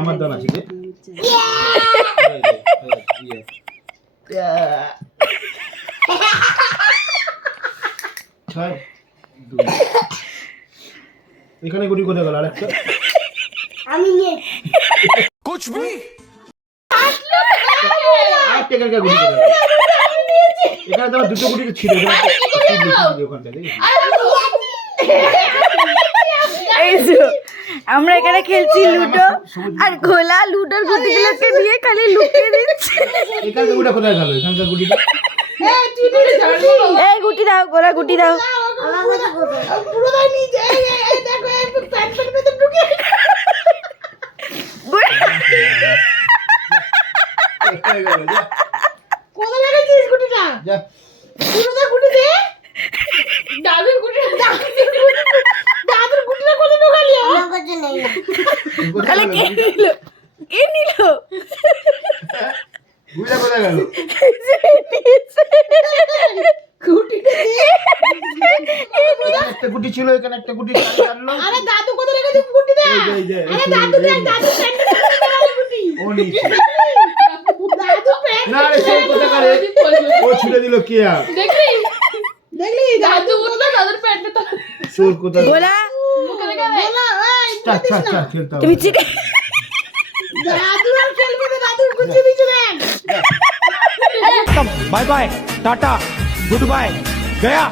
আমার দান আছে রে। ছয় দুই এখানে গুটি কোথায় গেল আরেকটা আমি নিয়ে कुछ भी আরেকটা এখানকার গুটি কোথায় গেল এখানে তো আমার দুটো গুটি ছিল ওখানটা দেখি এই যে আমরা এখানে খেলছি লুডো আর গোলা লুডোর গুটিগুলোকে দিয়ে খালি লুকিয়ে দিচ্ছে। এখানকার গুটি কোথায় গেল এখানকার গুটিটা এই গুটি দাও গোলা গুটি দাও। পুরোটাই নিয়ে যায় এই দেখো এই প্যান্ট ভেতর ঢুকে কোথা রেখেছিস গুটিটা যা পুরোটা গুটি দে দাদুর গুটিটা দাদুর গুটিটা কোথায় ঢোকালি আমার কাছে নেই তাহলে কে নিল কে নিল গুটিটা কোথায় গেল গুটিটা এখানে একটা গুটি ছিল এখানে একটা গুটি কাটলো আরে দাদু কোথায় রেখেছিস গুটিটা এই যে আরে দাদু দেখ দাদু প্যান্টের ভিতরে ঢোকালি গুটি ও নিচে দাদু প্যান্ট না রে সেই কোথায় করে ও ছুড়ে দিল কে আর দেখলি দাদু উঠলো দাদুর প্যান্টে তো চোর কোথায় গোলা মুখে রেখে বলা এই চা চা চা খেলতে হবে তুমি চিকে দাদু আর খেলবে না দাদুর গুটি দিছে দেখ bye bye tata goodbye गया।